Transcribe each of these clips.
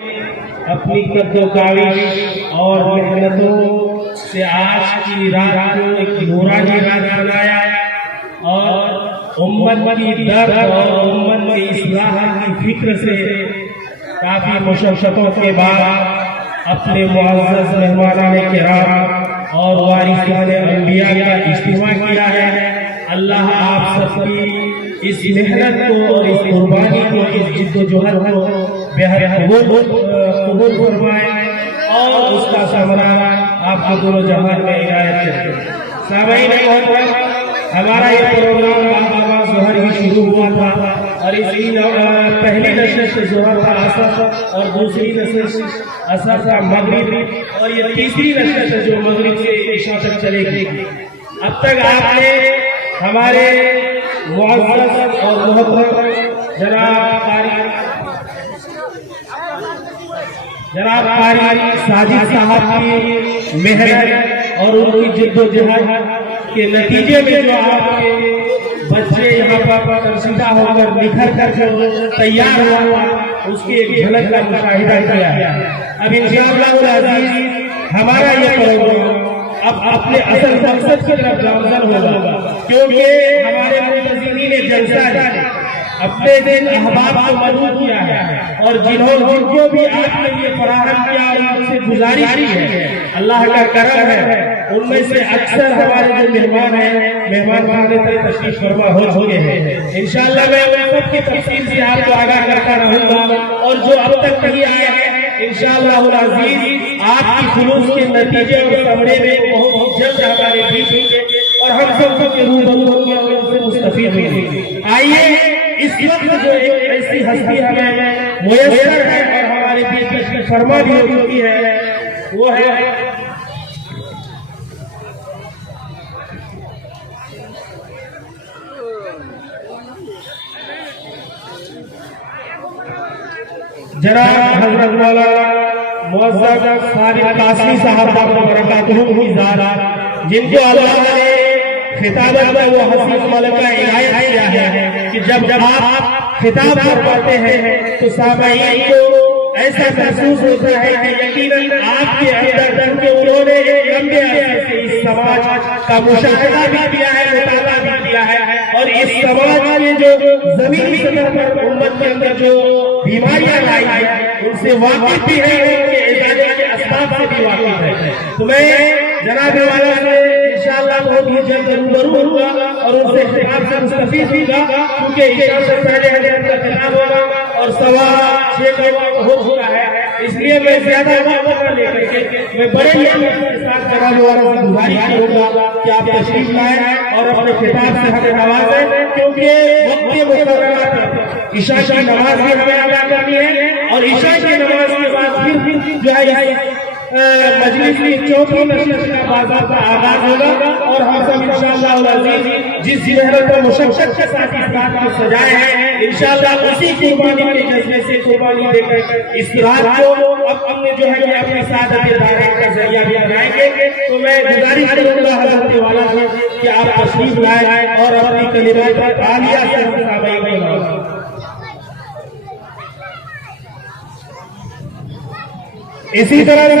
اپنی قد و کاوش اور محنتوں سے آج کی رات کو ایک نورانی رات بنایا اور امت کی درد اور امت کی اصلاح کی فکر سے کافی مشقتوں کے بعد اپنے معزز مہمانان کرام اور وارثان انبیاء کا اجتماع کیا ہے۔ اللہ آپ سب کی اس محنت کو اور اس قربانی کو، اس جد و جہد کو بہت قبول فرمائے اور اس کا ثمرہ آپ کو دونوں جہان میں عنایت کرے۔ سامعین محترم، ہمارا یہ پروگرام بابا ظہر ہی شروع ہوا تھا اور اس کی پہلی نشست ظہر کا اثر اور دوسری نشست اثر کا مغرب اور یہ تیسری نشست جو مغرب سے عشاء تک چلے گی۔ اب تک آپ نے ہمارے معزز اور محترم جناب قاری ساجد صاحب کی محنت اور ان کی جد و جہد کے نتیجے میں جو آپ کے بچے یہاں پر ترسیدہ ہو کر نکھر کر جو تیار ہوا اس کی ایک جھلک کا مشاہدہ کیا ہے۔ اب انشاءاللہ العزیز ہمارا یہ پروگرام اب اپنے اصل مقصد کی طرف گامزن ہوگا، کیونکہ ہمارے منتظرین جلسہ اپنے دن احباب کو مدعو کیا ہے اور جن کو بھی آپ نے یہ فراہم کیا اور ان سے گزارش کی ہے، اللہ کا کرم ہے ان میں سے اکثر ہمارے جو مہمان ہیں مہمان خانے تک تشریف فرما ہو چکے ہیں۔ انشاءاللہ میں ان سب کی تفصیل سے آپ کو آگاہ کرتا رہوں گا اور جو اب تک نہیں آئے ہیں انشاءاللہ العزیز آپ کی خلوص کے نتیجے اور ثمرے میں بہت جلد ہمارے بیچ ہوں گے اور ہم سب کے روبرو ہوں گے اور ان سے مستفید ہوں گے۔ آئیے اس وقت جو ایک ایسی ہستی ہمیں میسر ہے اور ہمارے بیچ تشریف فرما بھی ہو چکی ہے، وہ ہے جناب حضرت مولانا معزز صادق قاسمی صاحب برکاتہ کی ذات، جن کو اللہ نے خطابت کا وہ حسین ملکہ عنایت کیا ہے کہ جب آپ خطاب فرماتے ہیں تو سامعین کو ایسا محسوس ہوتا ہے کہ یقیناً آپ کے اندر کہ انہوں نے ایک لمبے عرصے سے اس سماج کا مشاہدہ بھی کیا ہے، مطالعہ بھی کیا ہے اور اس سماج میں جو زمینی سطح پر امت کے اندر جو بیماریاں لائی ہیں ان سے واقف بھی ہے، ان کے علاج کے اسباب سے بھی واقف ہے۔ تو میں جناب والا سے انشاءاللہ بہت ہی جلد روبرو ہوں گا اور ان سے خطاب سے مستفید ہوں گا، کیونکہ عشاء سے پہلے حضرت کا خطاب ہوگا اور 6:15 ہو چکا ہے، اس لیے میں زیادہ وقت نہ لے کر کے میں بڑے ہی کے ساتھ جناب والا سے گزارش کروں گا کہ آپ تشریف لائیں اور اپنے خطاب سے ہمیں نوازیں، کیونکہ وقت مقررہ پر عشاء کی نماز بھی ہمیں ادا کرنی ہے اور عشاء کی نماز کے بعد پھر جو ہے مجلس کی چوتھی نشست کا باضابطہ آغاز ہوگا اور ہم سب انشاءاللہ العزیز جس محنت و مشقت کے ساتھ اس رات کو سجائے ہیں انشاءاللہ اسی قربانی کے جذبے سے قربانی دے کر اس رات کو اب ہم نے جو ہے کہ اپنے سعادت دارین کا ذریعہ بھی بنائیں گے۔ تو میں گزارش کروں گا حضرت والا سے کہ آپ تشریف لائیں اور اپنی کلمات عالیہ سے ہم سامعین کو نوازیں۔ اسی طرح سے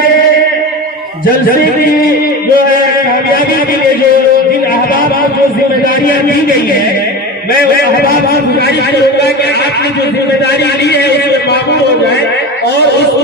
جلسے کی جو ہے کامیابی کے لیے جو جن احباب کو جو ذمہ داریاں دی گئی ہے، میں وہ احباب سے گزارش کروں گا کہ آپ نے جو ذمہ داری لی ہے اس میں معمول ہو جائے اور اس کو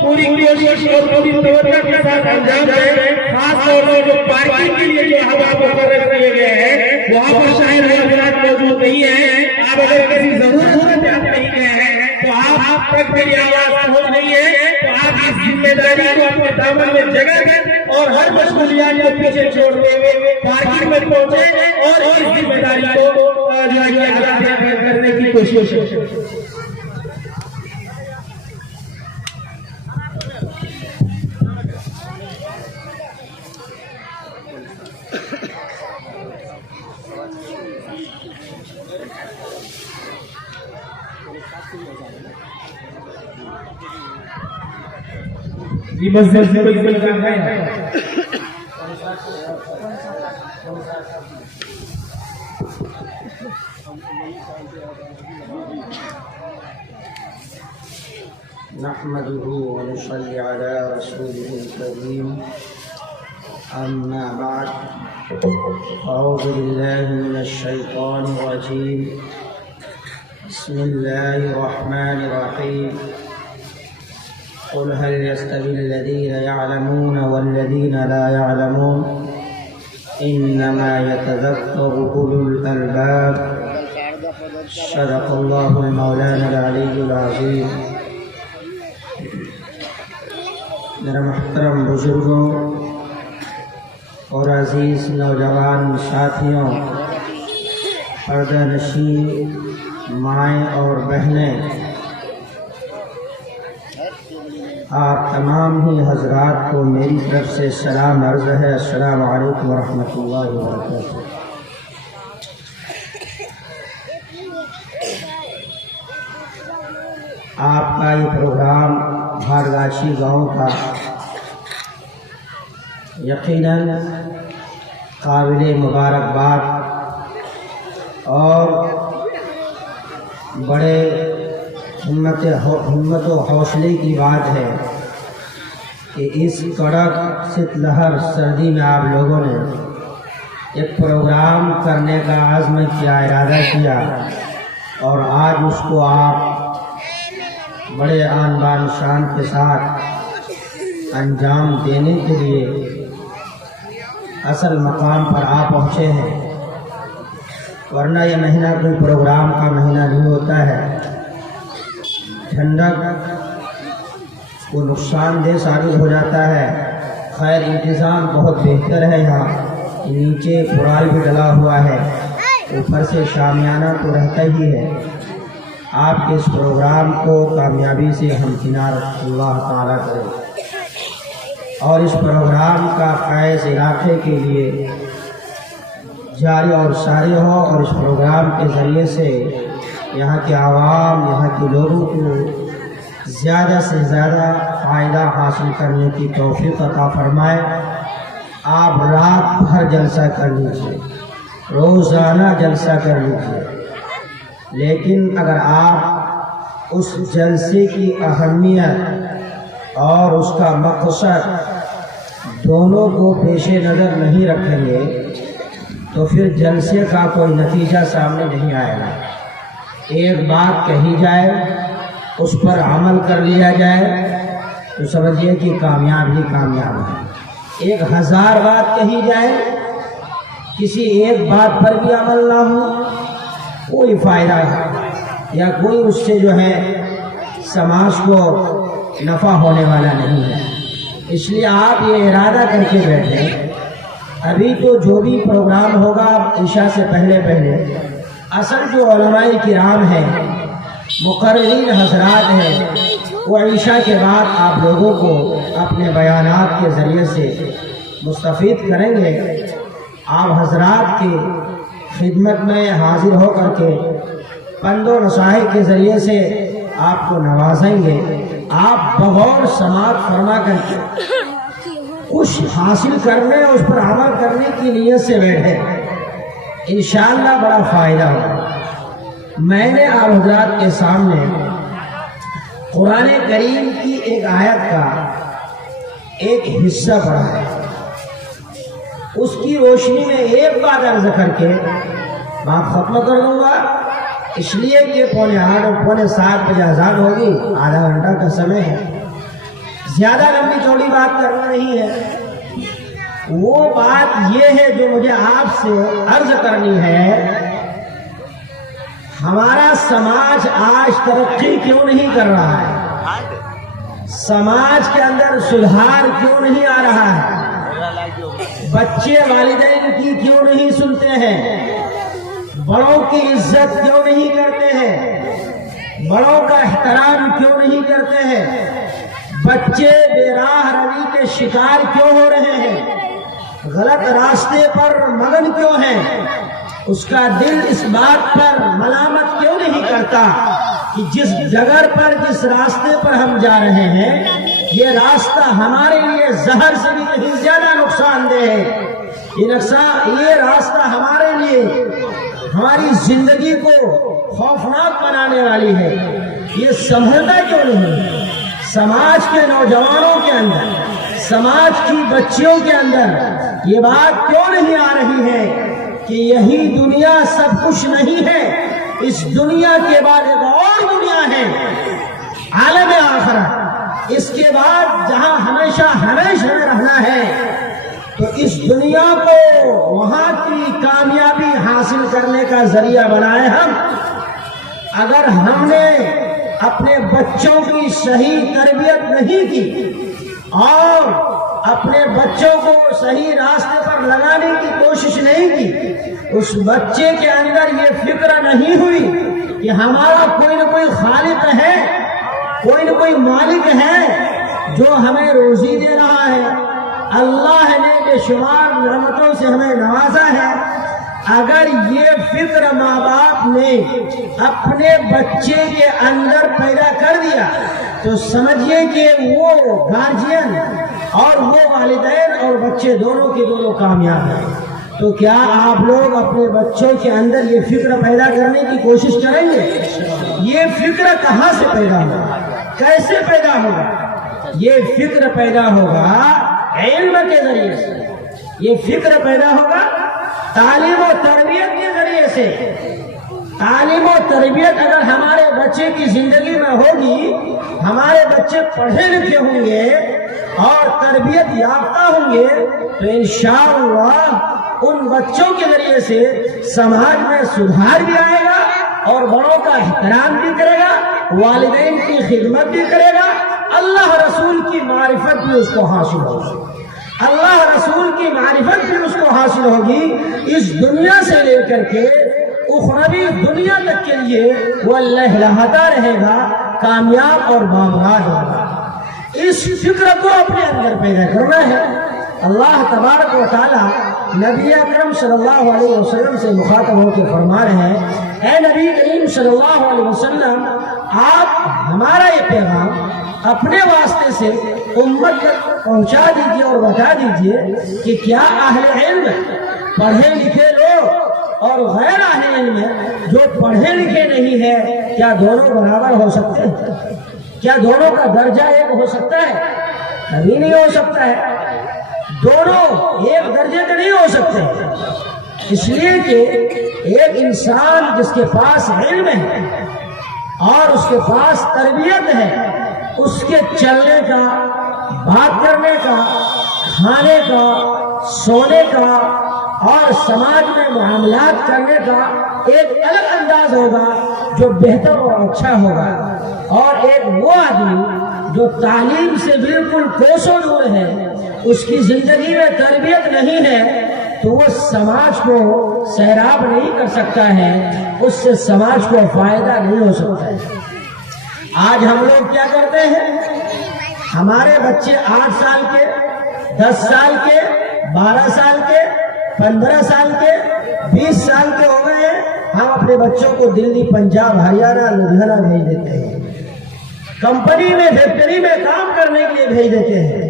پوری کوشش اور پوری توجہ کے ساتھ انجام دیں۔ خاص طور پر جو پارکنگ کے لیے جو احباب مقرر کیے گئے ہیں وہاں پر شاید حضرات موجود نہیں ہیں، آپ اگر کسی ضرورت آپ نہیں گئے ہیں تو آپ تک میری آواز پہنچ نہیں ہے تو آپ اس ذمہ داری کو اپنے دامن میں جگہ دیں اور ہر مشغولیات کو پیچھے چھوڑتے ہوئے پارکنگ میں پہنچے اور اس ذمہ داری کو جو ہے ادا کرنے کی کوشش کریں۔ یہ مسجد سے کوئی بلکہ ہے نحمده ونصلي على رسوله الكريم أما بعد أعوذ بالله من الشيطان الرجيم بسم الله الرحمن الرحيم قل هل يستوي الذين يعلمون والذين لا يعلمون إنما يتذكر أولو الألباب صدق الله المولانا العلي العظيم. میرا محترم بزرگوں اور عزیز نوجوان ساتھیوں، پردہ نشین مائیں اور بہنیں، آپ تمام ہی حضرات کو میری طرف سے سلام عرض ہے. السلام علیکم ورحمۃ اللہ وبرکاتہ. آپ کا یہ پروگرام بھارگاشی گاؤں کا یقیناً قابل مبارکباد اور بڑے ہمت و حوصلے کی بات ہے کہ اس کڑک سیت لہر سردی میں آپ لوگوں نے ایک پروگرام کرنے کا عزم کیا، ارادہ کیا، اور آج اس کو آپ بڑے آن بان شان کے ساتھ انجام دینے کے لیے اصل مقام پر آ پہنچے ہیں. ورنہ یہ مہینہ کوئی پروگرام کا مہینہ نہیں ہوتا ہے. ٹھنڈک کو نقصان دہ ثابت ہو جاتا ہے. خیر انتظام بہت بہتر ہے. یہاں نیچے پرال بھی ڈلا ہوا ہے، اوپر سے شامیانہ تو رہتا ہی ہے. آپ کے اس پروگرام کو کامیابی سے ہمکنار اللہ تعالیٰ کرے اور اس پروگرام کا فیض علاقے کے لیے جاری اور ساری ہو، اور اس پروگرام کے ذریعے سے یہاں کے عوام، یہاں کے لوگوں کو زیادہ سے زیادہ فائدہ حاصل کرنے کی توفیق عطا فرمائے. آپ رات بھر جلسہ کر لیجیے، روزانہ جلسہ کر لیجیے، لیکن اگر آپ اس جلسے کی اہمیت اور اس کا مقصد دونوں کو پیش نظر نہیں رکھیں گے تو پھر جلسے کا کوئی نتیجہ سامنے نہیں آئے گا. ایک بات کہی جائے، اس پر عمل کر لیا جائے تو سمجھیے کہ کامیاب ہی کامیاب ہے. 1000 بات کہی جائے، کسی ایک بات پر بھی عمل نہ ہو، کوئی فائدہ یا کوئی اس سے جو ہے سماج کو نفع ہونے والا نہیں ہے. اس لیے آپ یہ ارادہ کر کے بیٹھے. ابھی تو جو بھی پروگرام ہوگا عشاء سے پہلے اصل جو علماء کرام ہیں، مقررین حضرات ہیں، وہ عشاء کے بعد آپ لوگوں کو اپنے بیانات کے ذریعے سے مستفید کریں گے. آپ حضرات کی خدمت میں حاضر ہو کر کے پند و نصائح کے ذریعے سے آپ کو نوازیں گے. آپ بغور سماعت فرما کر کے کچھ حاصل کرنے، اس پر عمل کرنے کی نیت سے بیٹھے، انشاءاللہ بڑا فائدہ ہوگا. میں نے آپ حضرات کے سامنے قرآن کریم کی ایک آیت کا ایک حصہ پڑھا ہے. اس کی روشنی میں ایک بات عرض کر کے بات ختم کر دوں گا، اس لیے کہ 6:45 اور 7:15 بجے اذان ہوگی. آدھا گھنٹہ کا سمے ہے، زیادہ لمبی چوڑی بات کرنا نہیں ہے. وہ بات یہ ہے جو مجھے آپ سے عرض کرنی ہے. ہمارا سماج آج ترقی کیوں نہیں کر رہا ہے؟ سماج کے اندر سدھار کیوں نہیں آ رہا ہے؟ بچے والدین کی کیوں نہیں سنتے ہیں؟ بڑوں کی عزت کیوں نہیں کرتے ہیں؟ بڑوں کا احترام کیوں نہیں کرتے ہیں؟ بچے بے راہ روی کے شکار کیوں ہو رہے ہیں؟ غلط راستے پر مگن کیوں ہیں؟ اس کا دل اس بات پر ملامت کیوں نہیں کرتا کہ جس جگہ پر، جس راستے پر ہم جا رہے ہیں، یہ راستہ ہمارے لیے زہر سے بھی کہیں زیادہ نقصان دہ ہے. یہ راستہ ہمارے لیے ہماری زندگی کو خوفناک بنانے والی ہے. یہ سمجھتا کیوں نہیں؟ سماج کے نوجوانوں کے اندر، سماج کی بچیوں کے اندر یہ بات کیوں نہیں آ رہی ہے کہ یہی دنیا سب کچھ نہیں ہے، اس دنیا کے بعد ایک اور دنیا ہے، عالم آخرت، اس کے بعد جہاں ہمیشہ ہمیشہ رہنا ہے، تو اس دنیا کو وہاں کی کامیابی حاصل کرنے کا ذریعہ بنائے ہم۔ اگر ہم نے اپنے بچوں کی صحیح تربیت نہیں کی اور اپنے بچوں کو صحیح راستے پر لگانے کی کوشش نہیں کی، اس بچے کے اندر یہ فکر نہیں ہوئی کہ ہمارا کوئی نہ کوئی خالق ہے، کوئی نہ کوئی مالک ہے جو ہمیں روزی دے رہا ہے، اللہ نے بے شمار نعمتوں سے ہمیں نوازا ہے، اگر یہ فکر ماں باپ نے اپنے بچے کے اندر پیدا کر دیا تو سمجھیے کہ وہ گارجین اور وہ والدین اور بچے دونوں کے دونوں کامیاب ہیں۔ تو کیا آپ لوگ اپنے بچوں کے اندر یہ فکر پیدا کرنے کی کوشش کریں گے؟ یہ فکر کہاں سے پیدا ہوگا، کیسے پیدا ہوگا؟ یہ فکر پیدا ہوگا علم کے ذریعے سے، یہ فکر پیدا ہوگا تعلیم و تربیت کے ذریعے سے۔ تعلیم و تربیت اگر ہمارے بچے کی زندگی میں ہوگی، ہمارے بچے پڑھے لکھے ہوں گے اور تربیت یافتہ ہوں گے، تو انشاءاللہ ان بچوں کے ذریعے سے سماج میں سدھار بھی آئے گا اور بڑوں کا احترام بھی کرے گا، والدین کی خدمت بھی کرے گا، اللہ رسول کی معرفت بھی اس کو حاصل ہوگی، اللہ رسول کی معرفت بھی اس کو حاصل ہوگی، اس دنیا سے لے کر کے اخروی دنیا تک کے لیے وہ لہلہاتا رہے گا، کامیاب اور بامراد ہوگا۔ اس فکر کو اپنے اندر پیدا کرنا ہے۔ اللہ تبارک و تعالی نبی اکرم صلی اللہ علیہ وسلم سے مخاطب ہو کے فرما رہے ہیں، اے نبی کریم صلی اللہ علیہ وسلم، آپ ہمارا یہ پیغام اپنے واسطے سے امت تک پہنچا دیجئے اور بتا دیجئے کہ کیا اہل علم پڑھے لکھے لوگ اور غیر اہل علم جو پڑھے لکھے نہیں ہیں، کیا دونوں برابر ہو سکتے ہیں؟ کیا دونوں کا درجہ ایک ہو سکتا ہے؟ کبھی نہیں ہو سکتا ہے، دونوں ایک درجے کے نہیں ہو سکتے، اس لیے کہ ایک انسان جس کے پاس علم ہے اور اس کے پاس تربیت ہے، اس کے چلنے کا، بات کرنے کا، کھانے کا، سونے کا اور سماج میں معاملات کرنے کا ایک الگ انداز ہوگا جو بہتر اور اچھا ہوگا، اور ایک وہ آدمی جو تعلیم سے بالکل کوسوں دور ہے، اس کی زندگی میں تربیت نہیں ہے، تو وہ سماج کو سیراب نہیں کر سکتا ہے، اس سے سماج کو فائدہ نہیں ہو سکتا ہے۔ آج ہم لوگ کیا کرتے ہیں، ہمارے بچے 8 سال کے، 10 سال کے، 12 سال کے، 15 سال کے، 20 سال کے ہو گئے ہیں، ہم اپنے بچوں کو دلی، پنجاب، ہریانہ، لدھیانہ بھیج دیتے ہیں، کمپنی میں، فیکٹری میں کام کرنے کے لیے بھیج دیتے ہیں،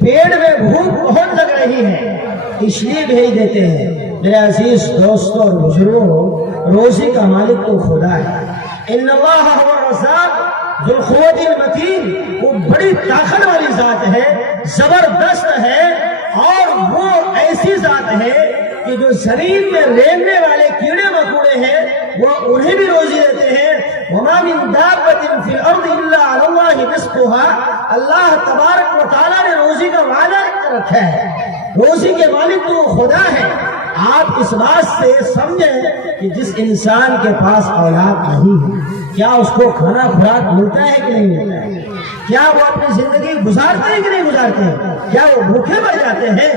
پیٹ میں بھوک بہت لگ رہی ہے اس لیے بھیج دیتے ہیں۔ میرے عزیز دوستوں اور بزرگوں، روزی کا مالک تو خدا ہے، ان اللہ هو الرزاق ذو القوت المتین، وہ بڑی طاقت والی ذات ہے، زبردست ہے، اور وہ ایسی ذات ہے کہ جو زمین میں رینگنے والے کیڑے مکوڑے ہیں وہ انہیں بھی روزی دیتے ہیں۔ وما من دابۃ فی الارض الا علی اللہ رزقها، اللہ تبارک و تعالیٰ نے روزی کا وعدہ رکھا ہے، روزی کے مالک تو خدا ہے۔ آپ اس بات سے سمجھیں کہ جس انسان کے پاس اولاد نہیں ہے، کیا اس کو کھانا خوراک ملتا ہے کہ نہیں ملتا ہے؟ کیا وہ اپنی زندگی گزارتے ہیں کہ نہیں گزارتے ہیں؟ کیا وہ بھوکے مر جاتے ہیں؟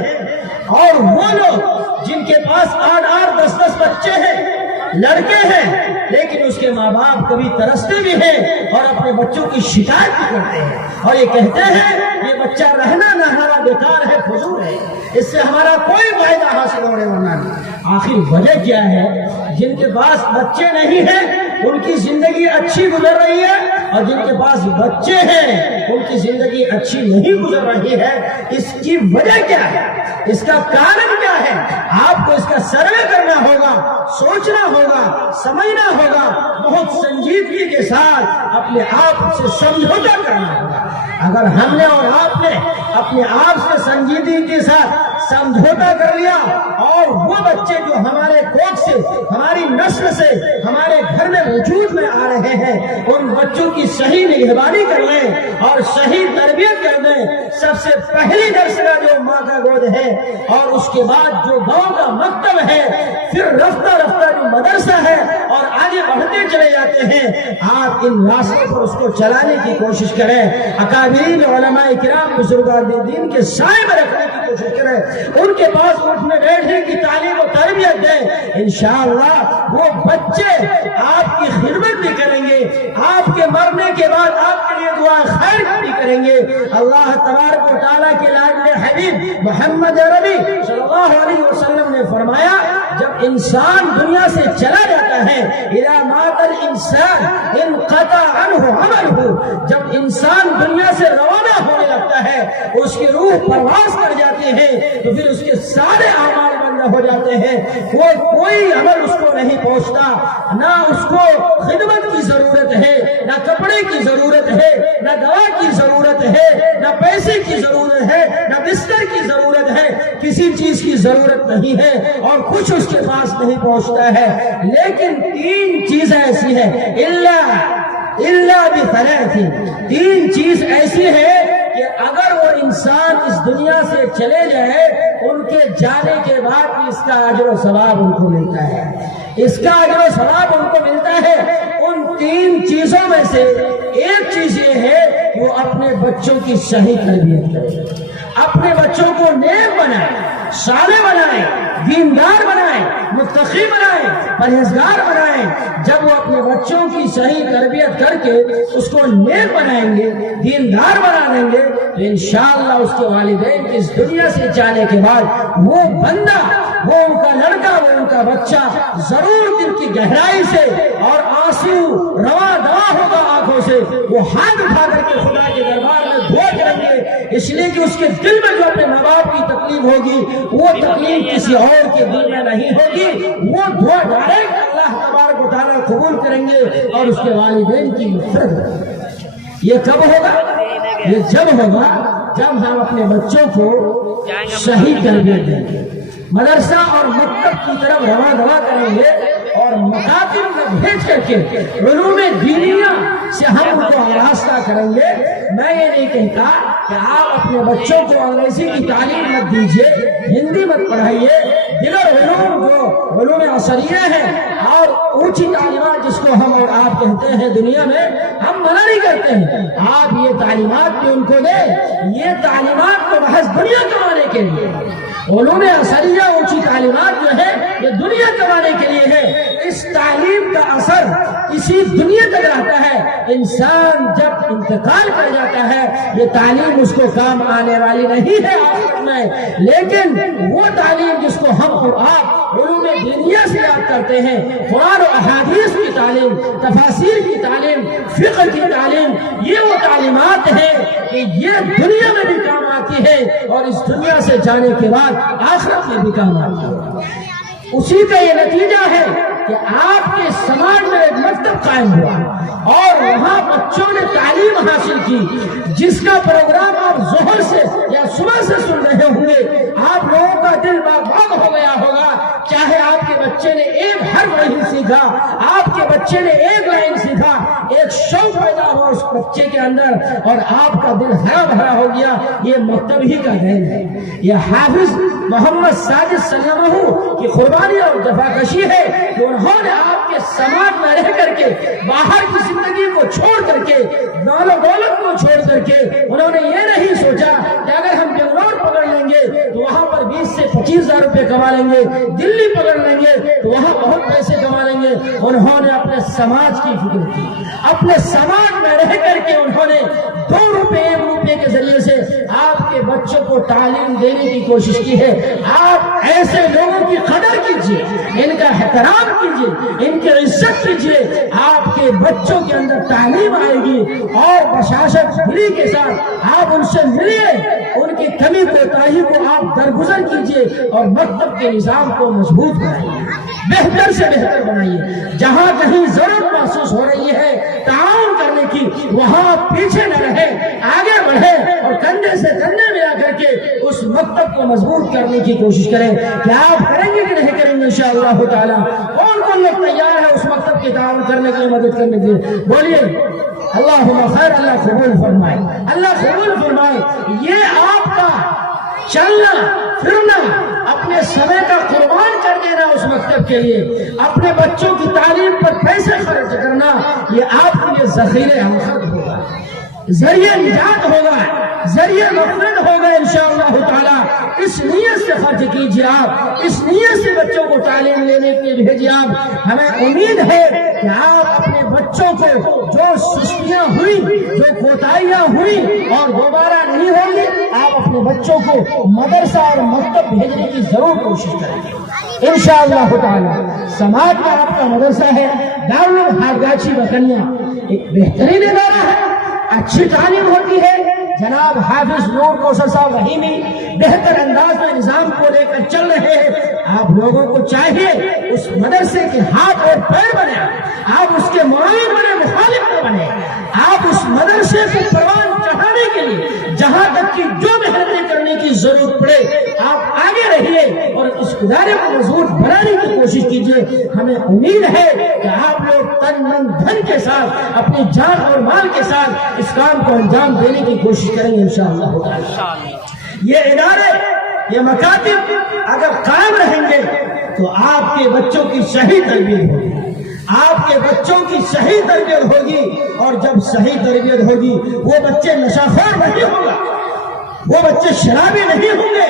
اور وہ لوگ جن کے پاس 8-8 10-10 بچے ہیں، لڑکے ہیں، لیکن اس کے ماں باپ کبھی ترستے بھی ہیں اور اپنے بچوں کی شکایت بھی کرتے ہیں اور یہ کہتے ہیں یہ بچہ رہنا نہ ہمارا بیکار ہے، فضول ہے، اس سے ہمارا کوئی فائدہ حاصل ہونے والا نہیں۔ آخر وجہ کیا ہے؟ جن کے پاس بچے نہیں ہیں ان کی زندگی اچھی گزر رہی ہے، اور جن کے پاس بچے ہیں ان کی زندگی اچھی نہیں گزر رہی ہے۔ اس کی وجہ کیا ہے؟ اس کا کارن کیا ہے، آپ کو اس کا سروے کرنا ہوگا، سوچنا ہوگا، سمجھنا ہوگا، بہت سنجیدگی کے ساتھ اپنے آپ سے سمجھوتا کرنا ہوگا۔ اگر ہم نے اور آپ نے اپنے آپ سے سنجیدگی کے ساتھ سمجھوتا کر لیا اور وہ بچے جو ہمارے کوکھ سے، ہماری نسل سے ہمارے گھر میں وجود میں آ رہے ہیں، ان بچوں کی صحیح نگہبانی کر لیں اور صحیح تربیت کر دیں۔ سب سے پہلی درسگاہ جو ماں کا گود ہے، اور اس کے بعد جو گاؤں کا مکتب ہے، پھر رفتہ رفتہ جو مدرسہ ہے، اور آگے بڑھتے چلے جاتے ہیں۔ آپ ان راستوں پر اس کو چلانے کی کوشش کریں، اکابرین علماء کرام بزرگان دین کے سائے میں رکھنے کی کوشش کریں، ان کے پاس اٹھنے بیٹھنے کی تعلیم و تربیت دیں۔ انشاءاللہ وہ بچے آپ کی خدمت بھی کریں گے، آپ کے مرنے کے بعد آپ کے لیے دعا خیر بھی کریں گے۔ اللہ تبارک و تعالیٰ کے لاڈلے حبیب محمد عربی صلی اللہ علیہ وسلم نے فرمایا، جب انسان دنیا سے چلا جاتا ہے، اذا مات الانسان انقطع عنہ عملہ، جب انسان دنیا سے روانہ ہونے لگتا ہے، اس کی روح پرواز کر جاتی ہے، تو پھر اس کے سارے اعمال بند ہو جاتے ہیں، کوئی عمل اس کو نہیں پہنچتا، نہ اس کو خدمت کی ضرورت ہے، نہ کپڑے کی ضرورت ہے، نہ دوا کی ضرورت ہے، نہ پیسے کی ضرورت ہے، نہ بستر کی ضرورت ہے، کسی چیز کی ضرورت نہیں ہے، اور کچھ اس کے پاس نہیں پہنچتا ہے۔ لیکن تین چیزیں ایسی ہیں، اللہ بثلاث، تین چیز ایسی ہے کہ اگر وہ انسان اس دنیا سے چلے جائے، ان کے جانے کے بعد بھی اس کا اجر و ثواب ان کو ملتا ہے، اس کا اجر و ثواب ان کو ملتا ہے۔ ان تین چیزوں میں سے ایک چیز یہ ہے کہ وہ اپنے بچوں کی صحیح تربیت کرے، اپنے بچوں کو نیک بنائے، صالح بنائے، دیندار بنائے، متقی بنائے، پرہیزگار بنائے۔ جب وہ اپنے بچوں کی صحیح تربیت کر کے اس کو نیک بنائیں گے، دیندار بنا دیں گے، تو انشاءاللہ اس کے والدین کی اس دنیا سے جانے کے بعد وہ بندہ، وہ ان کا لڑکا، وہ ان کا بچہ ضرور دل کی گہرائی سے اور آنسو رواں دوا ہوگا آنکھوں سے، وہ ہاتھ اٹھا کر کے خدا کے دربار میں دعا کریں گے، اس لیے کہ اس کے دل میں جو اپنے ماں باپ کی تکلیف ہوگی، وہ تکلیف کسی اور کے دل میں نہیں ہوگی۔ وہ دعا ڈائریکٹ اللہ تبارک و تعالیٰ قبول کریں گے اور اس کے والدین کی مغفرت کریں گے۔ یہ کب ہوگا؟ یہ جب ہوگا جب ہم اپنے بچوں کو صحیح تربیت دیں گے، مدرسہ اور مکتب کی طرف رواں دوا کریں گے، اور مکاتب میں بھیج کر کے علوم دینیہ سے ہم ان کو آراستہ کریں گے۔ میں یہ نہیں کہتا کہ آپ اپنے بچوں کو انگریزی کی تعلیم مت دیجیے، ہندی مت پڑھائیے، دیگر علوم جو علوم عصریہ ہیں اور اونچی تعلیمات جس کو ہم اور آپ کہتے ہیں دنیا میں، ہم منع نہیں کرتے ہیں، آپ یہ تعلیمات بھی ان کو دیں۔ یہ تعلیمات تو محض دنیا کمانے کے لیے، علوم عصریہ اونچی تعلیمات جو ہے یہ دنیا کمانے کے لیے ہے۔ اس تعلیم کا اثر اسی دنیا تک رہتا ہے، انسان جب انتقال کر جاتا ہے یہ تعلیم اس کو کام آنے والی نہیں ہے آخرت میں۔ لیکن وہ تعلیم جس کو ہم اور آپ علوم دینیہ سے یاد کرتے ہیں، قرآن و احادیث کی تعلیم، تفاسیر کی تعلیم، فقہ کی تعلیم، یہ وہ تعلیمات ہیں کہ یہ دنیا میں بھی کام آتی ہے اور اس دنیا سے جانے کے بعد آخرت میں بھی کام آتی ہے۔ اسی کا یہ نتیجہ ہے کہ آپ کے سماج میں ایک مکتب قائم ہوا اور وہاں بچوں نے تعلیم حاصل کی، جس کا پروگرام آپ ظہر سے یا صبح سے سن رہے ہوں گے، آپ لوگوں کا دل باغ ہو گیا ہوگا۔ چاہے آپ کے بچے نے ایک حرف نہیں سیکھا، آپ کے بچے نے ایک لائن سیکھا، ایک شوق پیدا ہوا اس بچے کے اندر اور آپ کا دل ہرا بھرا ہو گیا۔ یہ مکتب ہی کا دین ہے، یہ حافظ محمد ساجد سلامہ کی قربانی اور جفاکشی ہے کہ انہوں نے آپ کے سماج میں رہ کر کے، باہر کی زندگی کو چھوڑ کر کے، مال و دولت کو چھوڑ کر کے، انہوں نے یہ نہیں سوچا کہ اگر ہم بنگلور پکڑ لیں گے تو وہاں پر 20 سے 25 ہزار روپے کما لیں گے، دلی پکڑ لیں گے تو وہاں بہت پیسے کما لیں گے۔ انہوں نے اپنے سماج کی فکر کی، اپنے سماج میں رہ کر کے انہوں نے 2 روپے 1 روپے کے ذریعے سے آپ کے بچے بچوں کو تعلیم دینے کی کوشش کی ہے۔ آپ ایسے لوگوں کی قدر کیجیے، ان کا احترام کیجیے، ان کی عزت کیجیے، آپ کے بچوں کے اندر تعلیم آئے گی اور بشاشت دلی کے ساتھ آپ ان سے ملیے، ان کی کمی کوتاہی کو آپ درگزر کیجیے اور مکتب کے نظام کو مضبوط بنائیے، بہتر سے بہتر بنائیے۔ جہاں کہیں ضرورت محسوس ہو رہی ہے تعاون کرنے کی، وہاں پیچھے نہ رہے، آگے بڑھے اور کندھے سے کندھے ملا کر کے اس مکتب کو مضبوط کرنے کی کوشش کریں۔ کیا آپ کریں گے کہ نہیں کریں گے انشاءاللہ تعالی؟ کون کون لوگ تیار ہے اس مکتب کی تعاون کرنے کے لیے، مدد کرنے کے لیے؟ بولیے اللہم خیر، اللہ قبول فرمائے، اللہ قبول فرمائے۔ یہ آپ کا چلنا پھرنا، اپنے سمے کا قربان کر دینا اس مکتب کے لیے، اپنے بچوں کی تعلیم پر پیسے خرچ کرنا، یہ آپ کے لیے ذخیرہ آخرت ہوگا، ذریعہ نجات ہوگا، ذریعہ مغفرت ہوگا انشاءاللہ تعالی۔ اس نیت سے خرچ کیجیے، آپ اس نیت سے بچوں کو تعلیم لینے کے لیے بھیجیے۔ آپ ہمیں امید ہے کہ آپ اپنے بچوں کو جو سستیاں ہوئی، جو کوتاہیاں ہوئی اور دوبارہ نہیں ہوں گی، آپ اپنے بچوں کو مدرسہ اور مکتب بھیجنے کی ضرور کوشش کریں گے انشاءاللہ تعالی۔ سماج میں آپ کا مدرسہ ہے دارالعلوم ہاتھگاچھی بکنیا، ایک بہترین ادارہ ہے، اچھی تعلیم ہوتی ہے۔ جناب حافظ نور کوثر صاحب رحیمی بہتر انداز میں نظام کو لے کر چل رہے ہیں۔ آپ لوگوں کو چاہیے اس مدرسے کے ہاتھ اور پیر بنے، آپ اس کے معاون بنے، مخالف نہ بنے۔ آپ اس مدرسے کو پروان چڑھانے کے لیے جہاں تک کی جو محنتیں کرنے کی ضرورت پڑے آپ آگے رہیے اور اس ادارے کو مضبوط بنانے کی کوشش کیجیے۔ ہمیں امید ہے کہ آپ لوگ تن من دھن کے ساتھ، اپنی جان اور مال کے ساتھ اس کام کو انجام دینے کی کوشش کریں گے انشاءاللہ۔ یہ ادارے، یہ مکاتب اگر قائم رہیں گے تو آپ کے بچوں کی صحیح تربیت ہوگی، آپ کے بچوں کی صحیح تربیت ہوگی، اور جب صحیح تربیت ہوگی وہ بچے نشہ خور نہیں ہوں گے، وہ بچے شرابی نہیں ہوں گے،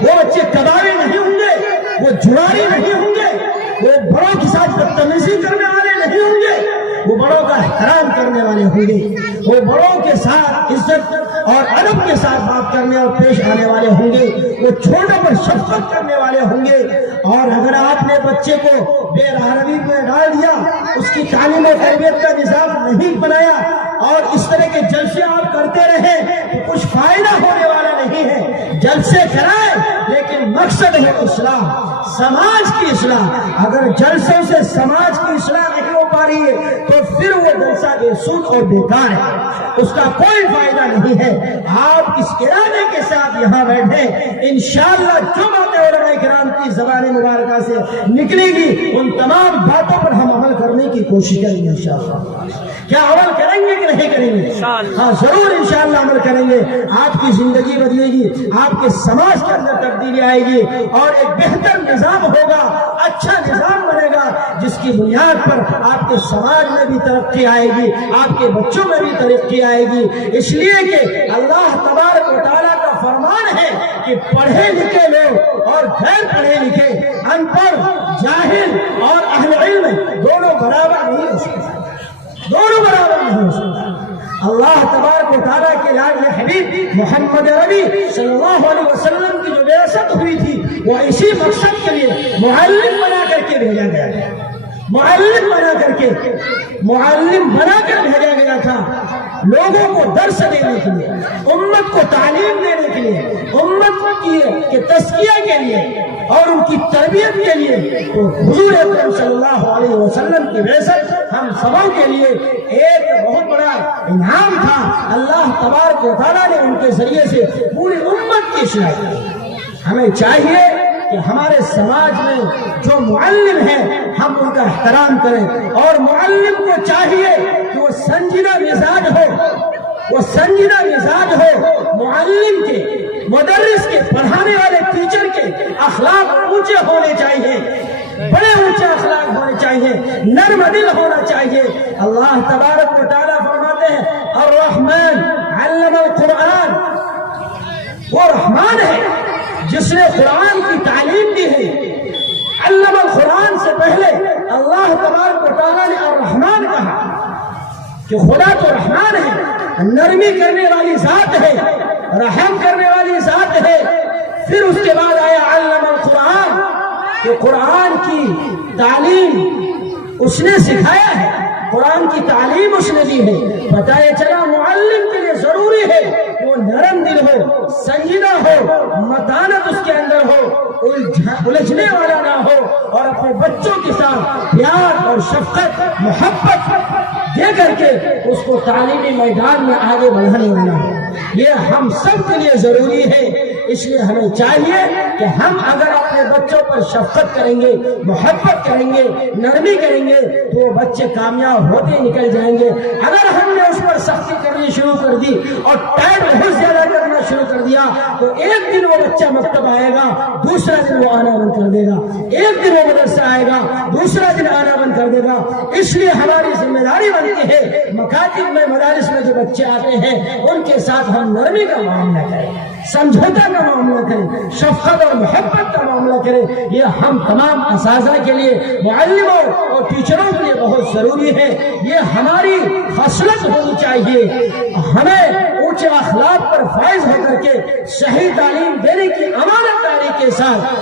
وہ بچے کبابی نہیں ہوں گے، وہ جواری نہیں ہوں گے، وہ بڑوں کے ساتھ بدتمیزی کرنے والے نہیں ہوں گے، وہ بڑوں کا احترام کرنے والے ہوں گے، وہ بڑوں کے ساتھ عزت اور ادب کے ساتھ بات کرنے اور پیش آنے والے ہوں گے، وہ چھوٹوں پر شفقت کرنے والے ہوں گے۔ اور اگر آپ نے بچے کو بے راہروی میں ڈال دیا، اس کی تعلیم و تربیت کا نظام نہیں بنایا اور اس طرح کے جلسے آپ کرتے رہے تو کچھ فائدہ ہونے والا نہیں ہے۔ جلسے کرائے لیکن مقصد ہے اصلاح، سماج کی اصلاح۔ اگر جلسوں سے سماج کی اصلاح نہیں ہو پا رہی ہے تو پھر وہ جلسہ بے سود اور بیکار ہے، اس کا کوئی فائدہ نہیں ہے۔ آپ اس ارادے کے ساتھ یہاں بیٹھے، انشاءاللہ جو باتیں علماء کرام کی زبان مبارکہ سے نکلے گی ان تمام باتوں پر ہم عمل کرنے کی کوشش کریں گے انشاءاللہ۔ کیا عمل کریں گے کہ نہیں کریں گے؟ ہاں ضرور انشاءاللہ عمل کریں گے۔ آپ کی زندگی بدلے گی، آپ کے سماج کے اندر تبدیلی آئے گی اور ایک بہتر نظام ہوگا، اچھا نظام بنے گا جس کی بنیاد پر آپ کے سماج میں بھی ترقی آئے گی، آپ کے بچوں میں بھی ترقی آئے گی۔ اس لیے کہ اللہ تبارک و تعالیٰ کا فرمان ہے کہ پڑھے لکھے لوگ اور غیر پڑھے لکھے، ان پڑھ، جاہل اور اہل علم دونوں برابر نہیں ہو سکتے، دونوں برابر نہیں ہو سکتا۔ اللہ تبارک و تعالیٰ کے لاڈلے حبیب محمد عربی صلی اللہ علیہ وسلم کی جو بعثت ہوئی تھی وہ اسی مقصد کے لیے معلم بنا کر کے بھیجا گیا تھا، معلم بنا کر بھیجا گیا تھا، لوگوں کو درس دینے کے لیے، امت کو تعلیم دینے کے لیے، امت کی تزکیہ کے لیے اور ان کی تربیت کے لیے۔ تو حضور اکرم صلی اللہ علیہ وسلم کی بعثت ہم سبوں کے لیے ایک بہت بڑا انعام تھا۔ اللہ تبارک و تعالیٰ نے ان کے ذریعے سے پوری امت کی اصلاح کی۔ ہمیں چاہیے کہ ہمارے سماج میں جو معلم ہیں ہم ان کا احترام کریں، اور معلم کو چاہیے کہ وہ سنجیدہ مزاج ہو، وہ سنجیدہ مزاج ہو۔ معلم کے، مدرس کے، پڑھانے والے ٹیچر کے اخلاق اونچے ہونے چاہیے، بڑے اونچے اخلاق ہونے چاہیے، نرم دل ہونا چاہیے۔ اللہ تبارک و تعالیٰ فرماتے ہیں الرحمن علم القرآن، وہ رحمان ہے جس نے قرآن کی تعلیم دی ہے۔ علم القرآن سے پہلے اللہ تبارک و تعالیٰ نے الرحمن کہا کہ خدا تو رحمان ہے، نرمی کرنے والی ذات ہے، رحم کرنے والی ذات قرآن کی تعلیم اس نے سکھایا ہے، قرآن کی تعلیم اس نے دی ہے۔ پتہ یہ چلا معلم کے لیے ضروری ہے کہ وہ نرم دل ہو، سنجیدہ ہو، متانت اس کے اندر ہو، الجھنے والا نہ ہو، اور اپنے بچوں کے ساتھ پیار اور شفقت محبت دے کر کے اس کو تعلیمی میدان میں آگے بڑھانے والا ہو۔ یہ ہم سب کے لیے ضروری ہے۔ اس لیے ہمیں چاہیے کہ ہم اگر اپنے بچوں پر شفقت کریں گے، محبت کریں گے، نرمی کریں گے، تو وہ بچے کامیاب ہوتے نکل جائیں گے۔ اگر ہم نے اس پر سختی کرنی شروع کر دی اور ٹائم بہت زیادہ کرنا شروع کر دیا تو ایک دن وہ بچہ مکتب آئے گا، دوسرا دن وہ آنا بند کر دے گا، ایک دن وہ مدرسہ آئے گا، دوسرا دن آنا بند کر دے گا۔ اس لیے ہماری ذمہ داری بنتی ہے مکاتب میں، مدارس میں جو بچے آتے ہیں ان کے ساتھ ہم نرمی کا معاملہ کریں، سمجھوتا کا معاملہ کریں، شفقت اور محبت کا معاملہ کریں۔ یہ ہم تمام اساتذہ کے لیے، معلموں اور ٹیچروں کے لیے بہت ضروری ہے۔ یہ ہماری خصلت ہونی چاہیے۔ ہمیں اونچے اخلاق پر فائز ہو کر کے صحیح تعلیم دینے کی امانت داری کے ساتھ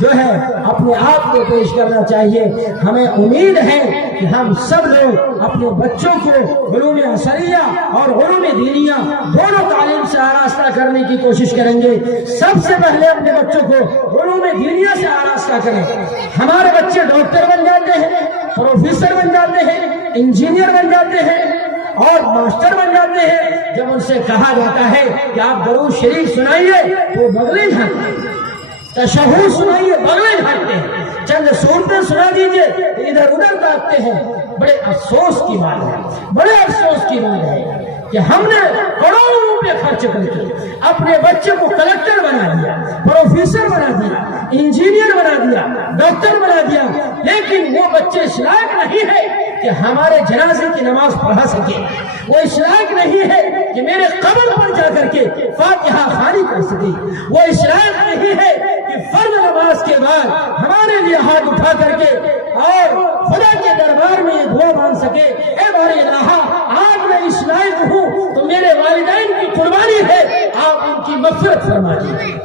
جو ہے اپنے آپ کو پیش کرنا چاہیے۔ ہمیں امید ہے کہ ہم سب لوگ اپنے بچوں کو علوم عصریہ اور علوم دینیہ دونوں تعلیم سے آراستہ کرنے کی کوشش کریں گے۔ سب سے پہلے اپنے بچوں کو علوم دینیہ سے آراستہ کریں۔ ہمارے بچے ڈاکٹر بن جاتے ہیں، پروفیسر بن جاتے ہیں، انجینئر بن جاتے ہیں اور ماسٹر بن جاتے ہیں۔ جب ان سے کہا جاتا ہے کہ آپ درود شریف سنائیے تو بغلیں جھانکتے ہیں، تشہد سنائیے بغلیں جھانکتے ہیں، چند صورتیں سنا دیجئے ادھر ادھر تاکتے ہیں۔ بڑے افسوس کی بات ہے، بڑے افسوس کی بات ہے کہ ہم نے کروڑوں روپے خرچ کر کے اپنے بچے کو کلکٹر بنا دیا، پروفیسر بنا دیا، انجینئر بنا دیا، ڈاکٹر بنا دیا، لیکن وہ بچے اس لائق نہیں ہے کہ ہمارے جنازے کی نماز پڑھا سکے، وہ اس لائق نہیں ہے کہ میرے قبر پر جا کر کے فاتحہ خوانی کر سکے، وہ اس لائق نہیں ہے کہ فرض نماز کے بعد ہمارے لیے ہاتھ اٹھا کر کے اور خدا کے دربار میں یہ دعا مانگ سکے، اے باری اللہ آج میں اس لائق ہوں تو میرے والدین کی قربانی ہے، آپ ان کی مغفرت فرما دیجیے،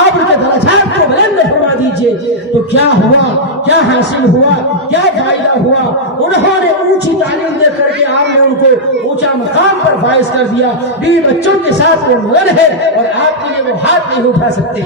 آپ ان کے درجات کو بلند فرما دیجیے۔ تو کیا ہوا، کیا حاصل ہوا، کیا فائدہ ہوا؟ انہوں نے اونچی تعلیم دے کر کے آپ نے ان کو اونچا مقام پر فائز کر دیا، بیوی بچوں کے ساتھ وہ مگن ہے اور آپ کے لیے وہ ہاتھ نہیں اٹھا سکتے،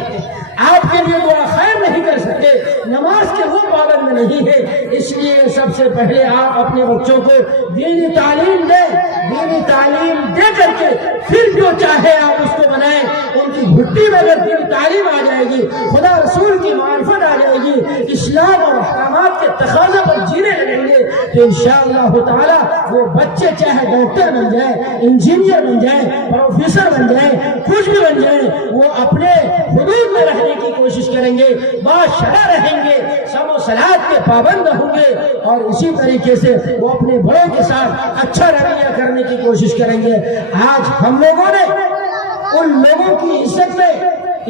آپ کے لیے دعا خیر نہیں کر سکتے، نماز کے وہ پابند نہیں ہے۔ اس لیے سب سے پہلے آپ اپنے بچوں کو دینی تعلیم دیں، دینی تعلیم دے کر کے پھر جو چاہے آپ اس کو بنائیں۔ ان کی گھٹی میں اگر دینی تعلیم آ جائے گی، خدا رسول کی معرفت آ جائے گی، اسلام اور احکامات کے تقاضے پر جینے لگیں گے تو انشاءاللہ تعالی وہ بچے چاہے ڈاکٹر بن جائیں، انجینئر بن جائیں، پروفیسر بن جائیں، کچھ بھی بن جائیں، وہ اپنے حدود میں رہنے کی کوشش کریں گے، باشرح رہیں گے، سم و صلاۃ کے پابند ہوں گے، اور اسی طریقے سے وہ اپنے بڑوں کے ساتھ اچھا رویہ کرنے کی کوشش کریں گے۔ آج ہم لوگوں نے ان لوگوں کی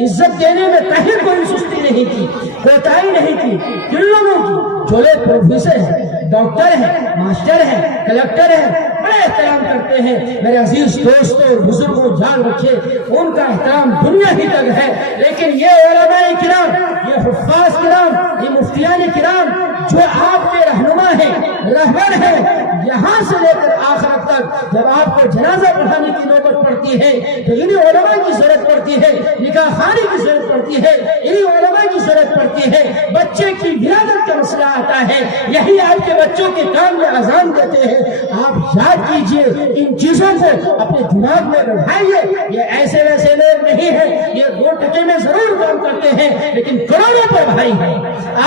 عزت دینے میں کہیں کوئی سستی نہیں کی، کوتاہی نہیں کی۔ کن لوگوں کی؟ جو لوگ پروفیسر ہیں، ڈاکٹر ہیں، ماسٹر ہیں، کلکٹر ہیں، بڑے احترام کرتے ہیں۔ میرے عزیز دوستوں اور بزرگوں جان رکھے، ان کا احترام دنیا ہی تک ہے، لیکن یہ علماء کرام، یہ حفاظ کرام، یہ مفتیان کرام جو آپ کے رہنما ہیں، رہبر ہیں، یہاں سے لے کر آخرت تک جب آپ کو جنازہ پڑھانے کی نوبت پڑتی ہے تو انہیں علماء کی ضرورت پڑتی ہے، نکاح خوانی کی ضرورت پڑتی ہے، انہیں علماء کی ضرورت پڑتی ہے۔ بچے کی ولادت کا مسئلہ آتا ہے، یہی آپ کے بچوں کے کام میں اذان دیتے ہیں۔ آپ یاد کیجئے، ان چیزوں کو اپنے دماغ میں بٹھائیے۔ یہ ایسے ویسے لوگ نہیں ہیں، یہ 2 ٹکے میں ضرور کام کرتے ہیں لیکن کروڑوں پر بھائی ہیں۔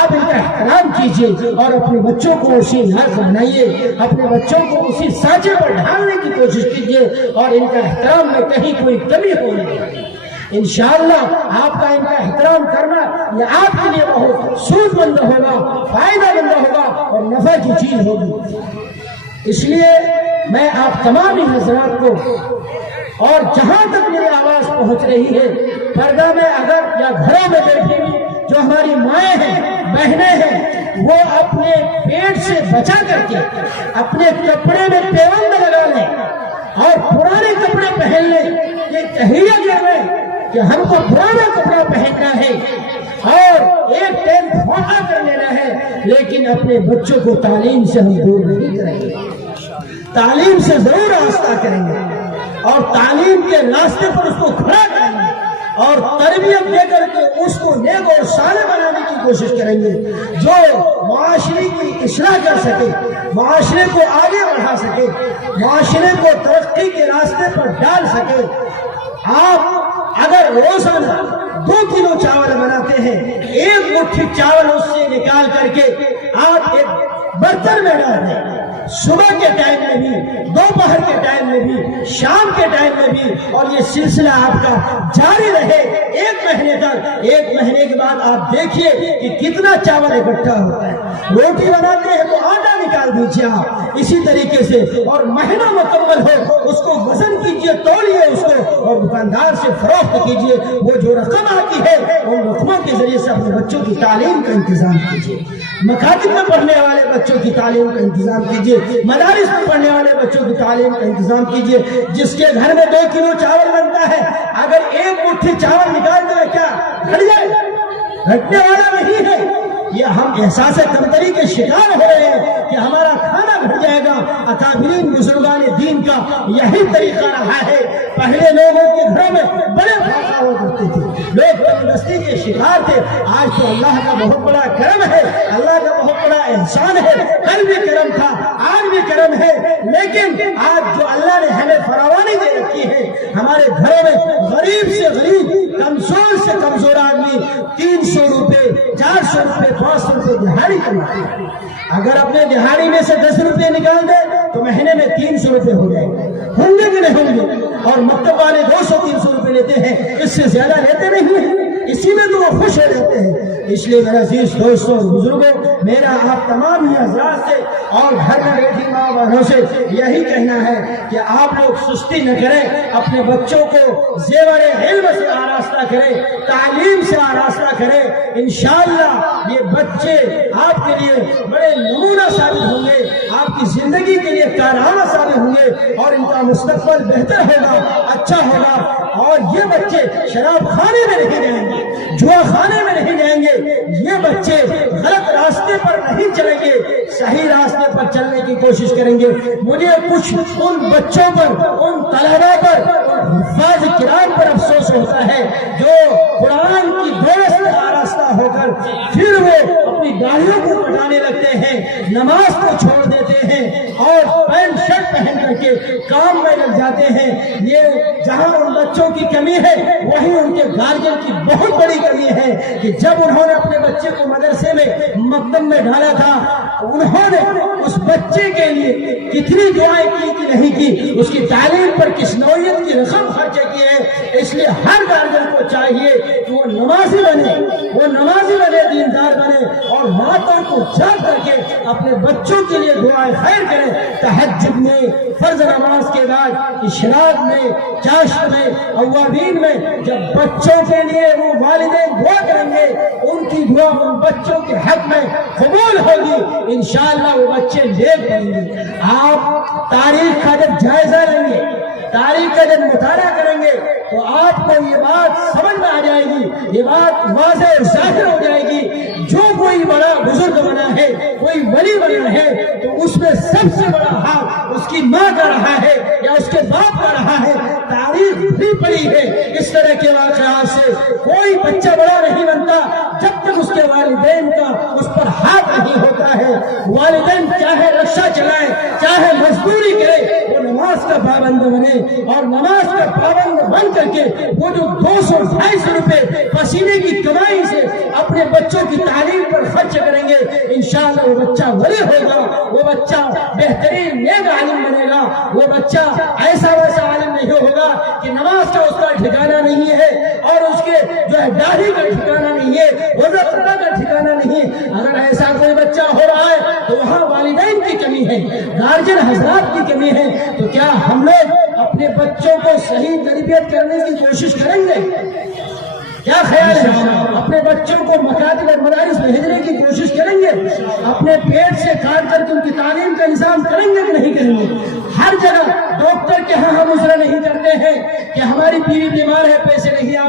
آپ ان کا احترام کیجئے اور اپنے بچوں کو اسی لائق بنائیے، اپنے بچوں کو اسی سانچے پر ڈھالنے کی کوشش کیجئے اور ان کا احترام میں کہیں کوئی کمی ہو نہیں۔ انشاءاللہ آپ کا ان کا احترام کرنا یہ آپ کے لیے بہت سود مند ہوگا، فائدہ مند ہوگا اور نفع کی چیز ہوگی۔ اس لیے میں آپ تمام ہی حضرات کو، اور جہاں تک میری آواز پہنچ رہی ہے، پردہ میں اگر یا گھروں میں بیٹھی ہوئی جو ہماری مائیں ہیں، بہنیں ہیں، وہ اپنے پیٹ سے بچا کر کے اپنے کپڑے میں پیوند لگا لیں اور پرانے کپڑے پہن لیں، یہ تہیہ کر لیں کہ ہم کو پرانا کپڑا پہننا ہے اور ایک ٹائم کھانا کر لینا ہے، لیکن اپنے بچوں کو تعلیم سے ہم دور نہیں کریں گے، تعلیم سے ضرور راستہ کریں گے اور تعلیم کے راستے پر اس کو کھڑا کریں گے اور تربیت دے کر کے اس کو نیک اور صالح بنانے کی کوشش کریں گے، جو معاشرے کی اصلاح کر سکے، معاشرے کو آگے بڑھا سکے، معاشرے کو ترقی کے راستے پر ڈال سکے۔ آپ اگر روزانہ 2 کلو چاول بناتے ہیں، 1 مٹھی چاول اس سے نکال کر کے آپ ایک برتن میں ڈال دیں، صبح کے ٹائم میں بھی، دوپہر کے ٹائم میں بھی، شام کے ٹائم میں بھی، اور یہ سلسلہ آپ کا جاری رہے 1 مہینے تک۔ 1 مہینے کے بعد آپ دیکھیے کہ کتنا چاول اکٹھا ہوتا ہے۔ روٹی بناتے ہیں تو آٹا نکال دیجیے آپ اسی طریقے سے، اور مہینہ مکمل ہو اس کو وزن کیجیے، تولیے اس کو اور دکاندار سے فروخت کیجیے۔ وہ جو رقم آتی ہے ان رقموں کے ذریعے سے اپنے بچوں کی تعلیم کا انتظام کیجیے، مکاتب میں پڑھنے والے بچوں کی تعلیم کا انتظام کیجیے، مدارس میں پڑھنے والے بچوں کی تعلیم کا انتظام کیجیے۔ جس کے گھر میں 2 کلو چاول بنتا ہے، اگر 1 مٹھی چاول نکال دے کیا گھٹ جائے؟ گھٹنے والا نہیں ہے۔ یہ ہم احساس کمتری کے شکار ہو رہے ہیں کہ ہمارا کھانا گھٹ جائے گا۔ اکابرین بزرگان دین کا یہی طریقہ رہا ہے۔ پہلے لوگوں کے گھروں میں بڑے فاقہ ہوا کرتے تھے، لوگ تندرستی کے شکار تھے۔ آج تو اللہ کا بہت بڑا کرم ہے، اللہ کا بہت بڑا احسان ہے۔ کل بھی کرم تھا، آج بھی کرم ہے، لیکن آج جو اللہ نے ہمیں فراوانی دے رکھی ہے، ہمارے گھروں میں غریب سے غریب، کمزور سے کمزور آدمی 300 روپے، 400 روپے، 500 روپے دہاڑی کماتے ہیں۔ اگر اپنے دہاڑی میں سے 10 روپے نکال دے تو مہینے میں 300 روپے ہو جائے گا، ہوں گے کہ نہیں ہوں گے؟ اور مکتب والے 200-300 روپے لیتے ہیں، اس سے زیادہ لیتے نہیں ہیں، اسی میں تو وہ خوش ہو جاتے ہیں۔ اس لیے میرے عزیز دوستوں اور بزرگوں، میرا آپ تمام ہی حضرات سے اور گھر میں بیٹھی ماں بہنوں سے یہی کہنا ہے کہ آپ لوگ سستی نہ کریں، اپنے بچوں کو زیور علم سے آراستہ کریں، تعلیم سے آراستہ کریں۔ انشاءاللہ یہ بچے آپ کے لیے بڑے نمونہ ثابت ہوں گے، آپ کی زندگی کے لیے کارآمد ثابت ہوں گے اور ان کا مستقبل بہتر ہوگا، اچھا ہوگا۔ اور یہ بچے شراب خانے میں نہیں جائیں گے، جوا خانے میں نہیں جائیں گے، یہ بچے غلط راستے پر نہیں چلیں گے، صحیح راستے پر چلنے کی کوشش کریں گے۔ مجھے کچھ ان بچوں پر، ان طلباء پر، ان حفاظ کرام پر افسوس ہوتا ہے جو قرآن کی دولت سے آراستہ ہو کر پھر وہ اپنی گاڑیوں کو پٹانے لگتے ہیں، نماز کو چھوڑ دیتے ہیں اور پینٹ شرٹ پہن کر کے کام میں لگ جاتے ہیں۔ یہ جہاں ان بچوں کی کمی ہے وہیں ان کے گارجن کی بہت بڑی کمی ہے کہ جب انہوں نے اپنے بچے کو مدرسے میں، مکتب میں ڈالا تھا، انہوں نے اس بچے کے لیے کتنی دعائیں کی کہ نہیں کی، اس کی تعلیم پر کس نوعیت کی رقم خرچ کی ہے۔ اس لیے ہر گارجن کو چاہیے کہ وہ نمازی بنے، دیندار بنے اور راتوں کو جاگ کر کے اپنے بچوں کے لیے دعائیں خیر کریں۔ تہجد میں، فرض نماز کے بعد، اشراق میں، چاشت میں، اوابین میں جب بچوں کے لیے وہ والدین دعا کریں گے، ان کی دعا ان بچوں کے حق میں قبول ہوگی، انشاءاللہ وہ بچے نیک بنیں گے۔ آپ تاریخ کا جب جائزہ لیں گے، تاریخ کا جب مطالعہ کریں گے تو آپ کو یہ بات سمجھ میں آ جائے گی، یہ بات واضح اور ظاہر ہو جائے گی۔ جو کوئی بڑا بزرگ بنا ہے، کوئی ولی بنا ہے، تو اس میں سب سے بڑا ہاتھ اس کی ماں کا رہا ہے یا اس کے باپ کا رہا ہے۔ تاریخ بھی پڑی ہے اس طرح کے واقعات سے۔ کوئی بچہ بڑا نہیں بنتا جب تک اس کے والدین کا اس پر ہاتھ نہیں ہوتا ہے۔ والدین چاہے رکشہ چلائے، چاہے مزدوری کرے، وہ نماز کا پابند بنے اور نماز کا پابند بن کر کے وہ جو 200-250 روپے پسینے کی کمائی سے اپنے بچوں کی تعلیم پر خرچ کریں گے، انشاءاللہ وہ بچہ ولی ہوگا، وہ بچہ بہترین نیک عالم بنے گا، وہ بچہ ایسا ویسا عالم نہیں ہوگا کہ نماز کا اس کا ٹھکانہ نہیں ہے اور اس کے جو ہے داڑھی کا ٹھکانہ نہیں ہے، روزہ رکھنے کا ٹھکانہ نہیں۔ اگر ایسا کوئی بچہ ہو رہا ہے تو وہاں والدین کی کمی ہے، گارجن حضرات کی کمی ہے۔ تو کیا ہم لوگ اپنے بچوں کو صحیح تربیت کرنے کی کوشش کریں گے؟ کیا خیال ہے؟ اپنے بچوں کو مکاتب اور مدارس بھیجنے کی کوشش کریں گے؟ اپنے پیٹ سے کاٹ کر کے ان کی تعلیم کا نظام کریں گے کہ نہیں کریں گے؟ ہر جگہ ڈاکٹر کے ہاں ہم عذر نہیں کرتے ہیں کہ ہماری بیوی بیمار ہے، پیسے نہیں آ